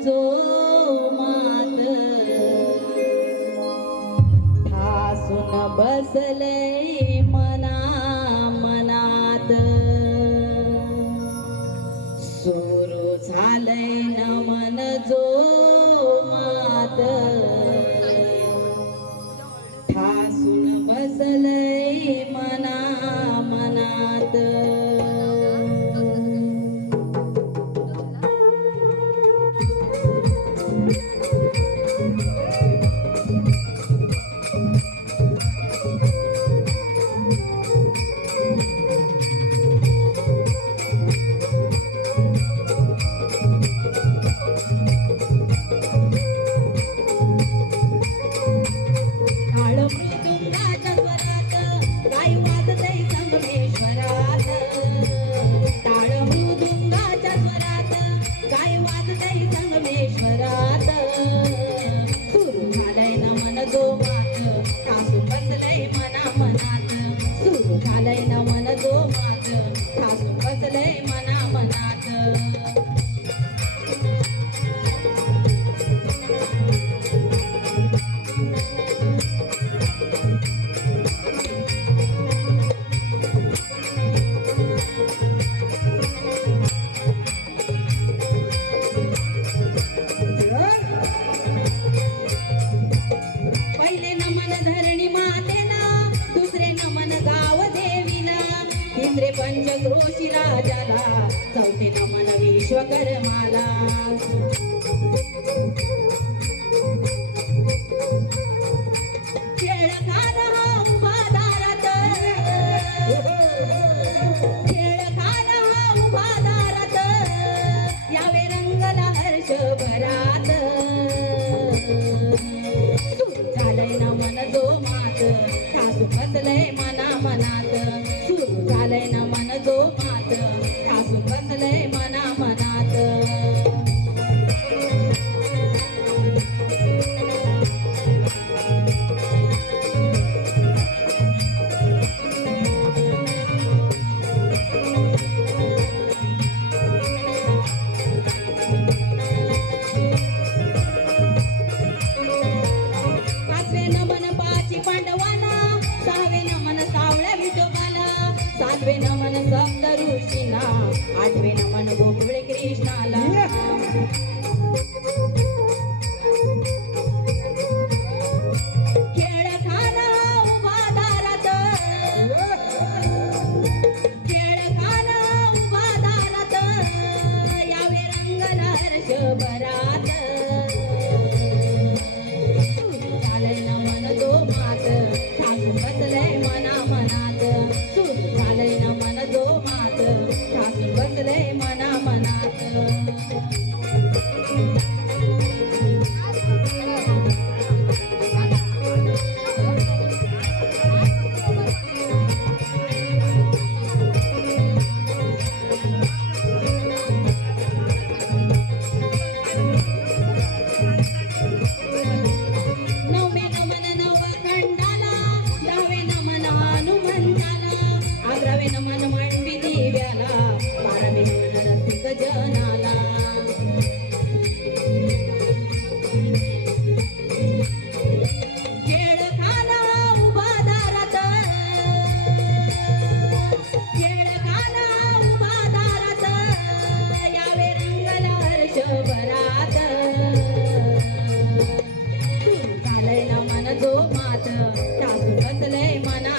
जो मात ठासून बसले मना मनात सुरू झालंय नमन जो मात ठासून बसले मना मनात तिसरे पंचक्रोशी राजाला चौथे नमन विश्वकर्माला खेळकार हा उभा दारात खेळकार हा उभा दारात यावे रंगला हर्षभरात झालंय नमन जो मात ठासून बसलंय मना मनात झालंय ना मन जो मात ठासून बसलंय मना मनात पाचवे नमन पाची पांडवाला सहावे नमन सावळ्या विठोबाला सातवे नमन सप्त ऋषींना आठवे नमन गोकुळ कृष्णाला खेळखाना उभा दारात खेळखाना उभा दारात यावे रंगला हर्षभरात झालंय नमन जो मात ठासून बसलंय मना मनात झालंय ना मन जो मात ठासून बसलंय मना मनात नववे नमन नवखंडाला दहावे नमन हनुमंताला अकरावे नमन मांडवी दिव्याला बारावे नमन रसिक जनाला खेळखाना उभा दारात खेळखाना उभा दारात यावे रंगला हर्षभरात झालंय ना मन जो मात ठासून बसलंय मना